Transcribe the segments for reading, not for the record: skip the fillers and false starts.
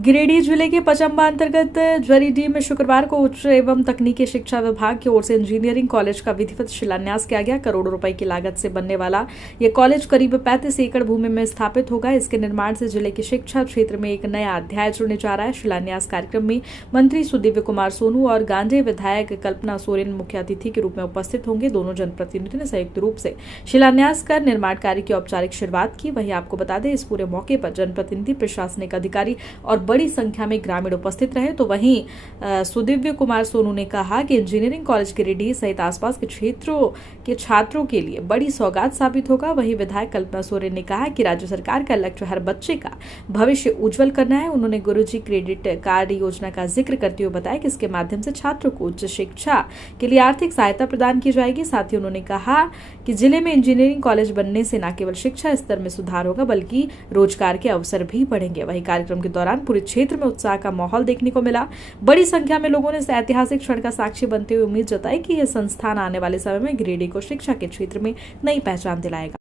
गिरिडीह जिले के पचम्बा अंतर्गत जरीडीह में शुक्रवार को उच्च एवं तकनीकी शिक्षा विभाग की ओर से इंजीनियरिंग कॉलेज का विधिवत शिलान्यास किया गया। करोड़ों रुपए की लागत से बनने वाला यह कॉलेज करीब 35 एकड़ भूमि में स्थापित होगा। इसके निर्माण से जिले की शिक्षा क्षेत्र में एक नया अध्याय जुड़ने जा रहा है। शिलान्यास कार्यक्रम में मंत्री सुदिव्य कुमार सोनू और गांजे विधायक कल्पना सोरेन मुख्य अतिथि के रूप में उपस्थित होंगे। दोनों जनप्रतिनिधियों ने संयुक्त रूप से शिलान्यास कर निर्माण कार्य की औपचारिक शुरुआत की। वहीं आपको बता दें, इस पूरे मौके पर जनप्रतिनिधि, प्रशासनिक अधिकारी और बड़ी संख्या में ग्रामीण उपस्थित रहे। तो वहीं सुदिव्य कुमार सोनू ने कहा कि इंजीनियरिंग कॉलेज गिरिडीह सहित आसपास के क्षेत्रों के छात्रों के लिए बड़ी सौगात साबित होगा। वहीं विधायक कल्पना सोरेन ने कहा कि राज्य सरकार का लक्ष्य हर बच्चे का भविष्य उज्जवल करना है। उन्होंने गुरुजी क्रेडिट कार्ड योजना का जिक्र करते हुए बताया कि इसके माध्यम से छात्रों को उच्च शिक्षा के लिए आर्थिक सहायता प्रदान की जाएगी। साथ ही उन्होंने कहा कि जिले में इंजीनियरिंग कॉलेज बनने से न केवल शिक्षा स्तर में सुधार होगा बल्कि रोजगार के अवसर भी बढ़ेंगे। वहीं कार्यक्रम के दौरान पूरे क्षेत्र में उत्साह का माहौल देखने को मिला। बड़ी संख्या में लोगों ने इस ऐतिहासिक क्षण का साक्षी बनते हुए उम्मीद जताई कि यह संस्थान आने वाले समय में गिरिडीह को शिक्षा के क्षेत्र में नई पहचान दिलाएगा।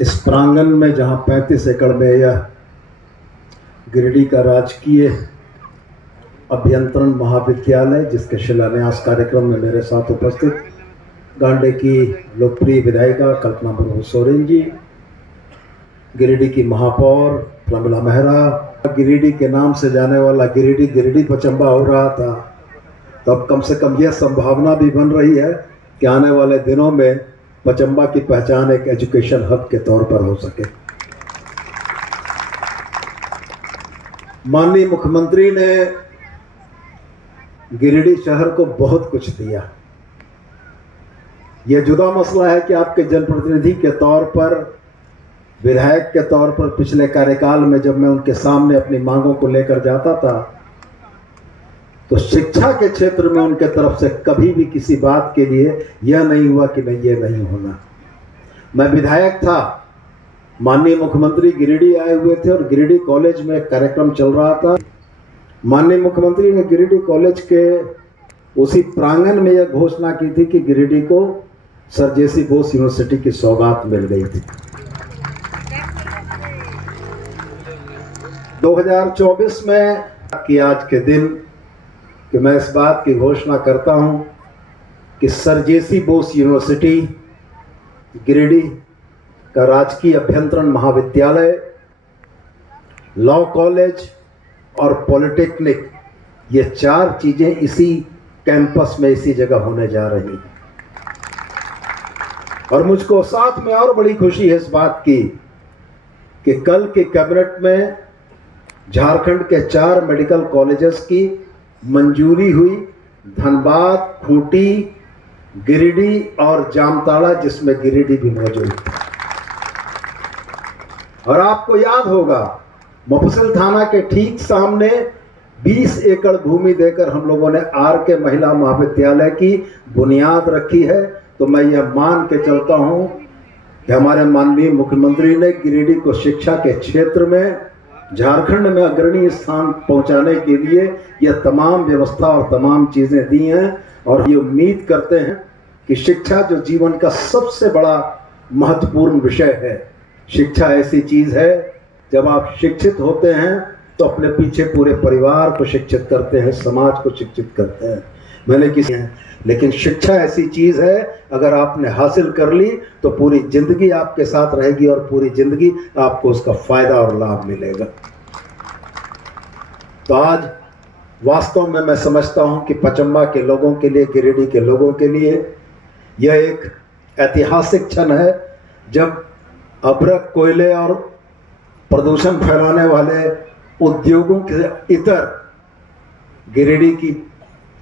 इस प्रांगण में जहां 35 एकड़ में यह गिरिडीह का राजकीय अभियंत्रण महाविद्यालय, जिसके शिलान्यास कार्यक्रम में मेरे साथ उपस्थित गांडे की लोकप्रिय विधायिका कल्पना सोरेन जी, गिरिडीह की महापौर प्रमिला मेहरा, गिरिडीह के नाम से जाने वाला गिरिडीह पचम्बा हो रहा था, तो अब कम से कम यह संभावना भी बन रही है कि आने वाले दिनों में पचम्बा की पहचान एक एजुकेशन हब के तौर पर हो सके। माननीय मुख्यमंत्री ने गिरिडीह शहर को बहुत कुछ दिया। यह जुदा मसला है कि आपके जनप्रतिनिधि के तौर पर, विधायक के तौर पर पिछले कार्यकाल में जब मैं उनके सामने अपनी मांगों को लेकर जाता था तो शिक्षा के क्षेत्र में उनके तरफ से कभी भी किसी बात के लिए यह नहीं हुआ कि नहीं, ये नहीं होना। मैं विधायक था, माननीय मुख्यमंत्री गिरिडीह आए हुए थे और गिरिडीह कॉलेज में एक कार्यक्रम चल रहा था। माननीय मुख्यमंत्री ने गिरिडीह कॉलेज के उसी प्रांगण में यह घोषणा की थी कि गिरिडीह को सर जेसी बोस यूनिवर्सिटी की सौगात मिल गई थी। 2024 में कि आज के दिन कि मैं इस बात की घोषणा करता हूं कि सर जेसी बोस यूनिवर्सिटी गिरिडीह का राजकीय अभियंत्रण महाविद्यालय, लॉ कॉलेज और पॉलिटेक्निक, ये 4 चीजें इसी कैंपस में, इसी जगह होने जा रही हैं। और मुझको साथ में और बड़ी खुशी है इस बात की कि कल के कैबिनेट में झारखंड के 4 मेडिकल कॉलेजेस की मंजूरी हुई। धनबाद, खूंटी, गिरिडीह और जामताड़ा, जिसमें गिरिडीह भी मौजूद है। और आपको याद होगा, मुफस्सिल थाना के ठीक सामने 20 एकड़ भूमि देकर हम लोगों ने आर.के. महिला महाविद्यालय की बुनियाद रखी है। तो मैं यह मान के चलता हूं कि हमारे माननीय मुख्यमंत्री ने गिरिडीह को शिक्षा के क्षेत्र में झारखंड में अग्रणी स्थान पहुंचाने के लिए यह तमाम व्यवस्था और तमाम चीजें दी हैं। और ये उम्मीद करते हैं कि शिक्षा जो जीवन का सबसे बड़ा महत्वपूर्ण विषय है, शिक्षा ऐसी चीज है, जब आप शिक्षित होते हैं तो अपने पीछे पूरे परिवार को शिक्षित करते हैं, समाज को शिक्षित करते हैं। मैंने किसी लेकिन शिक्षा ऐसी चीज है, अगर आपने हासिल कर ली तो पूरी जिंदगी आपके साथ रहेगी और पूरी जिंदगी आपको उसका फायदा और लाभ मिलेगा। तो आज वास्तव में मैं समझता हूं कि पचम्बा के लोगों के लिए, गिरिडीह के लोगों के लिए यह एक ऐतिहासिक क्षण है, जब अभ्रक, कोयले और प्रदूषण फैलाने वाले उद्योगों के इतर गिरिडीह की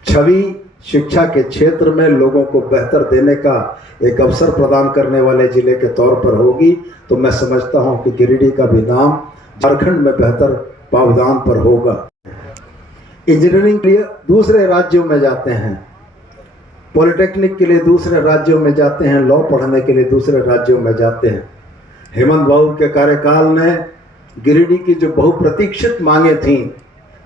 छवि शिक्षा के क्षेत्र में लोगों को बेहतर देने का एक अवसर प्रदान करने वाले जिले के तौर पर होगी। तो मैं समझता हूं कि गिरिडीह का भी नाम झारखंड में बेहतर पावदान पर होगा। इंजीनियरिंग के लिए दूसरे राज्यों में जाते हैं, पॉलिटेक्निक के लिए दूसरे राज्यों में जाते हैं, लॉ पढ़ने के लिए दूसरे राज्यों में जाते हैं। हेमंत बाबू के कार्यकाल ने गिरिडीह की जो बहुप्रतीक्षित मांगे थीं,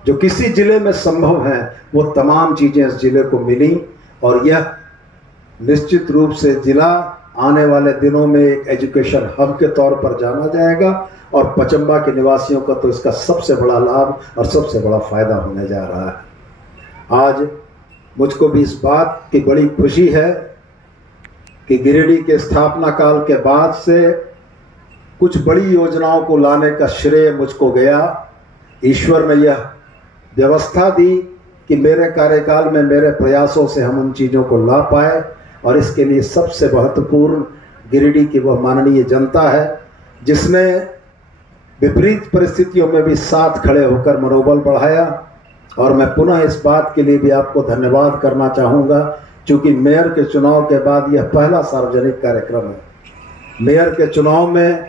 जो किसी जिले में संभव है, वो तमाम चीजें इस जिले को मिली। और यह निश्चित रूप से जिला आने वाले दिनों में एक एजुकेशन हब के तौर पर जाना जाएगा और पचम्बा के निवासियों को तो इसका सबसे बड़ा लाभ और सबसे बड़ा फायदा होने जा रहा है। आज मुझको भी इस बात की बड़ी खुशी है कि गिरिडीह के स्थापना काल के बाद से कुछ बड़ी योजनाओं को लाने का श्रेय मुझको गया। ईश्वर ने यह व्यवस्था दी कि मेरे कार्यकाल में मेरे प्रयासों से हम उन चीज़ों को ला पाए, और इसके लिए सबसे महत्वपूर्ण गिरिडीह की वह माननीय जनता है जिसने विपरीत परिस्थितियों में भी साथ खड़े होकर मनोबल बढ़ाया। और मैं पुनः इस बात के लिए भी आपको धन्यवाद करना चाहूँगा, क्योंकि मेयर के चुनाव के बाद यह पहला सार्वजनिक कार्यक्रम है। मेयर के चुनाव में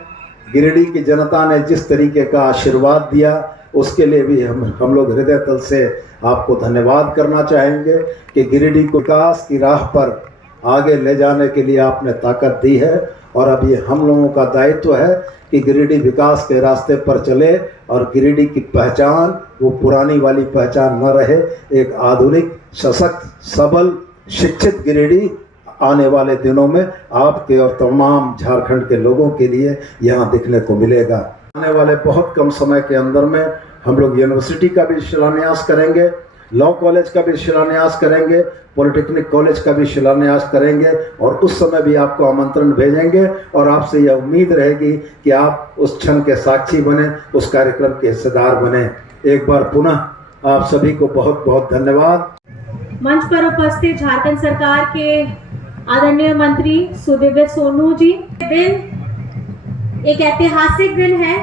गिरिडीह की जनता ने जिस तरीके का आशीर्वाद दिया उसके लिए भी हम लोग हृदय तल से आपको धन्यवाद करना चाहेंगे कि गिरिडीह को विकास की राह पर आगे ले जाने के लिए आपने ताकत दी है। और अब ये हम लोगों का दायित्व है कि गिरिडीह विकास के रास्ते पर चले और गिरिडीह की पहचान वो पुरानी वाली पहचान न रहे, एक आधुनिक, सशक्त, सबल, शिक्षित गिरिडीह आने वाले दिनों में आपके और तमाम झारखंड के लोगों के लिए यहाँ दिखने को मिलेगा। आने वाले बहुत कम समय के अंदर में हम लोग यूनिवर्सिटी का भी शिलान्यास करेंगे, लॉ कॉलेज का भी शिलान्यास करेंगे, पॉलिटेक्निक कॉलेज का भी शिलान्यास करेंगे, और उस समय भी आपको आमंत्रण भेजेंगे और आपसे यह उम्मीद रहेगी कि आप उस क्षण के साक्षी बने, उस कार्यक्रम के हिस्सेदार बने। एक बार पुनः आप सभी को बहुत बहुत धन्यवाद। मंच पर उपस्थित झारखंड सरकार के आदरणीय मंत्री सुदिव्य सोनू जी, दिन एक ऐतिहासिक दिन है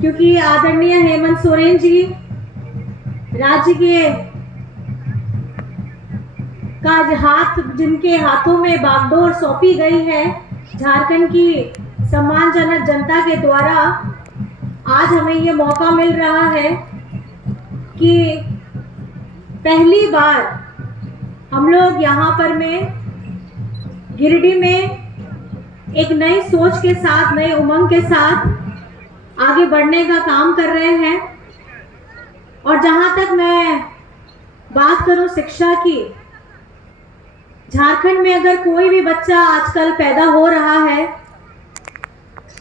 क्योंकि आदरणीय हेमंत सोरेन जी राज्य के का हाथ, जिनके हाथों में बागडोर सौंपी गई है झारखंड की सम्मानजनक जनता के द्वारा, आज हमें ये मौका मिल रहा है कि पहली बार हम लोग यहाँ पर में गिरिडीह में एक नई सोच के साथ, नए उमंग के साथ आगे बढ़ने का काम कर रहे हैं। और जहाँ तक मैं बात करूँ शिक्षा की, झारखंड में अगर कोई भी बच्चा आजकल पैदा हो रहा है,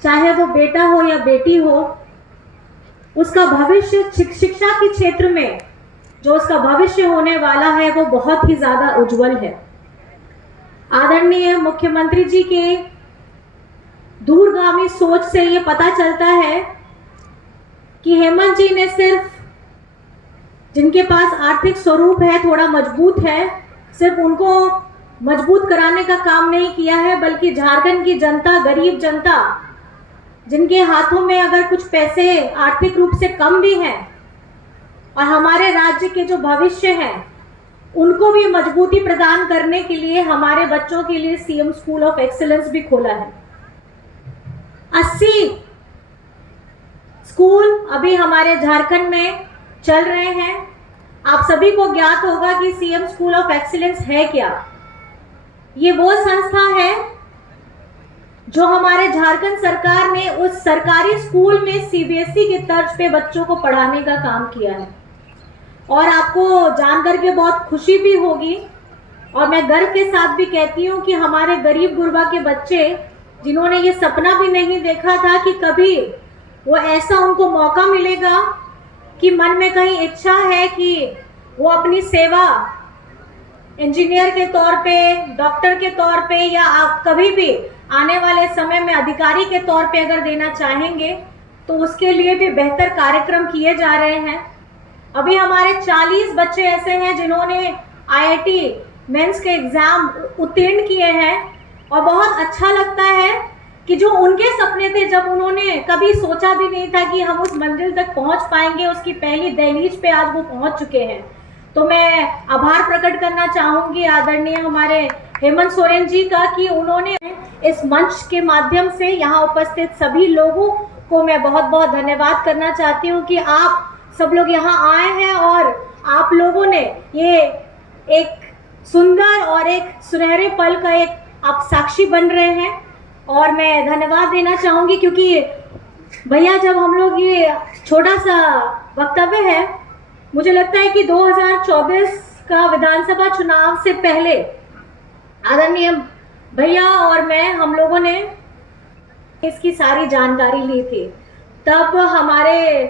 चाहे वो बेटा हो या बेटी हो, उसका भविष्य शिक्षा के क्षेत्र में जो उसका भविष्य होने वाला है वो बहुत ही ज्यादा उज्जवल है। आदरणीय मुख्यमंत्री जी के दूरगामी सोच से ये पता चलता है कि हेमंत जी ने सिर्फ जिनके पास आर्थिक स्वरूप है, थोड़ा मजबूत है, सिर्फ उनको मजबूत कराने का काम नहीं किया है, बल्कि झारखंड की जनता, गरीब जनता, जिनके हाथों में अगर कुछ पैसे आर्थिक रूप से कम भी हैं और हमारे राज्य के जो भविष्य है उनको भी मजबूती प्रदान करने के लिए हमारे बच्चों के लिए सीएम स्कूल ऑफ एक्सीलेंस भी खोला है। 80 स्कूल अभी हमारे झारखंड में चल रहे हैं। आप सभी को ज्ञात होगा कि सीएम स्कूल ऑफ एक्सीलेंस है क्या। ये वो संस्था है जो हमारे झारखंड सरकार ने उस सरकारी स्कूल में सीबीएसई के तर्ज पे बच्चों को पढ़ाने का काम किया है। और आपको जानकर के बहुत खुशी भी होगी और मैं गर्व के साथ भी कहती हूँ कि हमारे गरीब गुरबा के बच्चे, जिन्होंने ये सपना भी नहीं देखा था कि कभी वो ऐसा उनको मौका मिलेगा, कि मन में कहीं इच्छा है कि वो अपनी सेवा इंजीनियर के तौर पे, डॉक्टर के तौर पे, या आप कभी भी आने वाले समय में अधिकारी के तौर पे अगर देना चाहेंगे तो उसके लिए भी बेहतर कार्यक्रम किए जा रहे हैं। अभी हमारे 40 बच्चे ऐसे हैं जिन्होंने आईआईटी मेंस के एग्जाम उत्तीर्ण किए हैं और बहुत अच्छा लगता है कि जो उनके सपने थे, जब उन्होंने कभी सोचा भी नहीं था कि हम उस मंजिल तक पहुंच पाएंगे, उसकी पहली दहलीज पे आज वो पहुंच चुके हैं। तो मैं आभार प्रकट करना चाहूंगी आदरणीय हमारे हेमंत सोरेन जी का कि उन्होंने इस मंच के माध्यम से यहाँ उपस्थित सभी लोगों को मैं बहुत बहुत धन्यवाद करना चाहती हूँ कि आप सब लोग यहाँ आए हैं और आप लोगों ने ये एक सुंदर और एक सुनहरे पल का एक आप साक्षी बन रहे हैं। और मैं धन्यवाद देना चाहूँगी क्योंकि भैया, जब हम लोग ये छोटा सा वक्तव्य है, मुझे लगता है कि 2024 का विधानसभा चुनाव से पहले आदरणीय भैया और मैं, हम लोगों ने इसकी सारी जानकारी ली थी। तब हमारे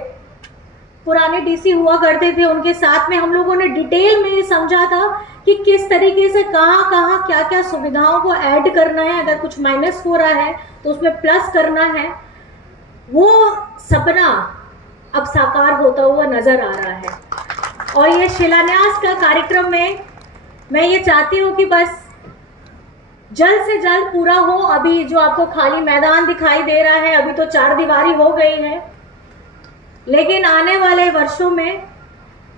पुराने डीसी हुआ करते थे, उनके साथ में हम लोगों ने डिटेल में ये समझा था कि किस तरीके से कहाँ कहाँ क्या क्या सुविधाओं को ऐड करना है, अगर कुछ माइनस हो रहा है तो उसमें प्लस करना है। वो सपना अब साकार होता हुआ नजर आ रहा है। और ये शिलान्यास का कार्यक्रम में मैं ये चाहती हूँ कि बस जल्द से जल्द पूरा हो। अभी जो आपको खाली मैदान दिखाई दे रहा है, अभी तो 4 दीवारी हो गई है, लेकिन आने वाले वर्षों में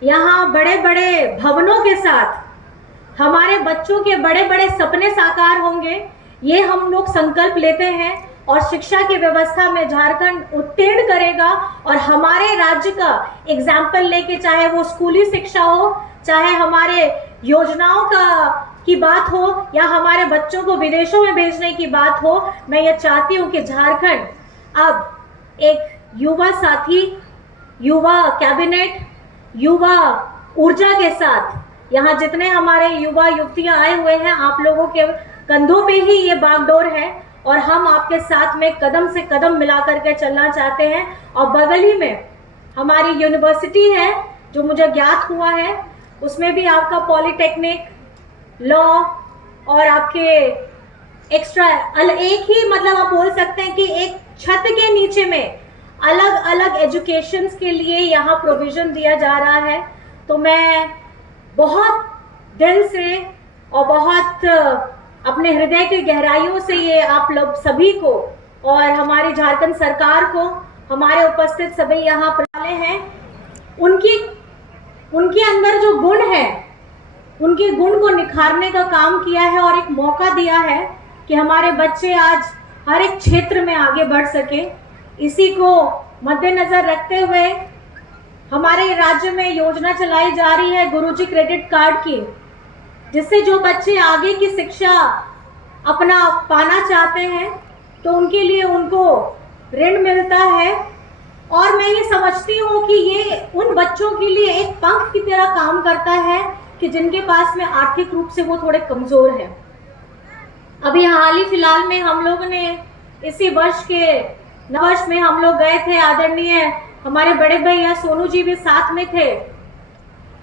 यहाँ बड़े बड़े भवनों के साथ हमारे बच्चों के बड़े बड़े सपने साकार होंगे। ये हम लोग संकल्प लेते हैं और शिक्षा की व्यवस्था में झारखंड उत्तीर्ण करेगा और हमारे राज्य का एग्जाम्पल लेके, चाहे वो स्कूली शिक्षा हो, चाहे हमारे योजनाओं की बात हो या हमारे बच्चों को विदेशों में भेजने की बात हो, मैं ये चाहती हूँ कि झारखंड अब एक युवा साथी, युवा कैबिनेट, युवा ऊर्जा के साथ, यहाँ जितने हमारे युवा युवतियां आए हुए हैं, आप लोगों के कंधों पे ही ये बागडोर है और हम आपके साथ में कदम से कदम मिला करके चलना चाहते हैं। और बगल ही में हमारी यूनिवर्सिटी है, जो मुझे ज्ञात हुआ है, उसमें भी आपका पॉलिटेक्निक, लॉ और आपके एक्स्ट्रा एक ही, मतलब आप बोल सकते हैं कि एक छत के नीचे में अलग अलग एजुकेशंस के लिए यहाँ प्रोविजन दिया जा रहा है। तो मैं बहुत दिल से और बहुत अपने हृदय की गहराइयों से ये आप लोग सभी को और हमारी झारखंड सरकार को, हमारे उपस्थित सभी यहाँ वाले हैं, उनके अंदर जो गुण है, उनके गुण को निखारने का काम किया है और एक मौका दिया है कि हमारे बच्चे आज हर एक क्षेत्र में आगे बढ़ सके। इसी को मद्देनजर रखते हुए हमारे राज्य में योजना चलाई जा रही है गुरुजी क्रेडिट कार्ड की, जिससे जो बच्चे आगे की शिक्षा अपना पाना चाहते हैं तो उनके लिए उनको ऋण मिलता है। और मैं ये समझती हूँ कि ये उन बच्चों के लिए एक पंख की तरह काम करता है कि जिनके पास में आर्थिक रूप से वो थोड़े कमजोर हैं। अभी हाल ही फिलहाल में हम लोगों ने इसी वर्ष के नववर्ष में हम लोग गए थे, आदरणीय हमारे बड़े भैया सोनू जी भी साथ में थे।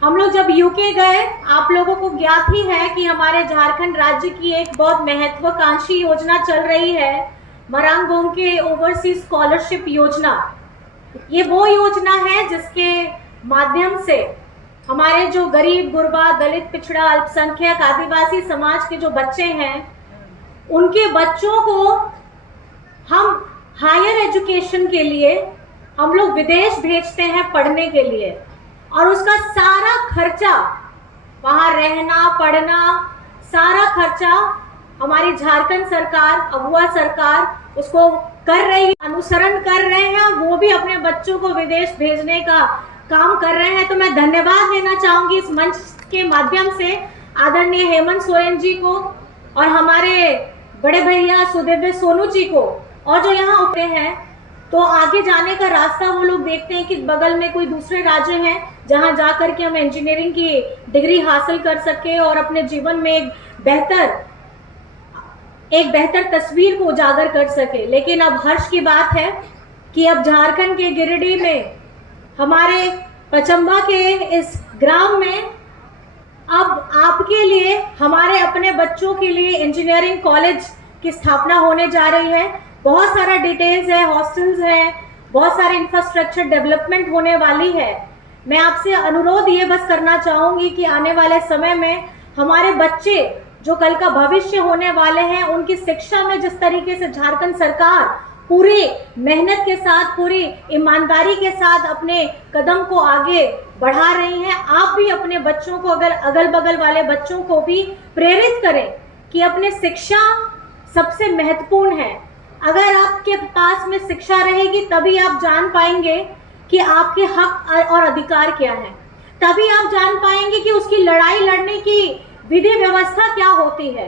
हम लोग जब यूके गए, आप लोगों को ज्ञात ही है कि हमारे झारखंड राज्य की एक बहुत महत्वाकांक्षी योजना चल रही है, मरांग गोमके ओवरसीज स्कॉलरशिप योजना। ये वो योजना है जिसके माध्यम से हमारे जो गरीब, गुरबा, दलित, पिछड़ा, अल्पसंख्यक, आदिवासी समाज के जो बच्चे हैं, उनके बच्चों को हम हायर एजुकेशन के लिए हम लोग विदेश भेजते हैं पढ़ने के लिए, और उसका सारा खर्चा, वहाँ रहना, पढ़ना, सारा खर्चा हमारी झारखंड सरकार, अगुआ सरकार उसको कर रही है, अनुसरण कर रहे हैं। वो भी अपने बच्चों को विदेश भेजने का काम कर रहे हैं। तो मैं धन्यवाद देना चाहूंगी इस मंच के माध्यम से आदरणीय हेमंत सोरेन जी को और हमारे बड़े भैया सुदेव्य सोनू जी को, और जो यहाँ उतरे हैं तो आगे जाने का रास्ता वो लोग देखते हैं कि बगल में कोई दूसरे राज्य हैं जहाँ जाकर के हम इंजीनियरिंग की डिग्री हासिल कर सके और अपने जीवन में एक बेहतर तस्वीर को उजागर कर सके। लेकिन अब हर्ष की बात है कि अब झारखंड के गिरिडीह में, हमारे पचम्बा के इस ग्राम में अब आपके लिए, हमारे अपने बच्चों के लिए इंजीनियरिंग कॉलेज की स्थापना होने जा रही है। बहुत सारा डिटेल्स है, हॉस्टल्स है, बहुत सारे इंफ्रास्ट्रक्चर डेवलपमेंट होने वाली है। मैं आपसे अनुरोध ये बस करना चाहूंगी कि आने वाले समय में हमारे बच्चे जो कल का भविष्य होने वाले हैं, उनकी शिक्षा में जिस तरीके से झारखंड सरकार पूरी मेहनत के साथ, पूरी ईमानदारी के साथ अपने कदम को आगे बढ़ा रही हैं, आप भी अपने बच्चों को, अगर अगल बगल वाले बच्चों को भी प्रेरित करें कि अपने शिक्षा सबसे महत्वपूर्ण है। अगर आपके पास में शिक्षा रहेगी तभी आप जान पाएंगे कि आपके हक और अधिकार क्या है, तभी आप जान पाएंगे कि उसकी लड़ाई लड़ने की विधि व्यवस्था क्या होती है।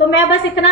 तो मैं बस इतना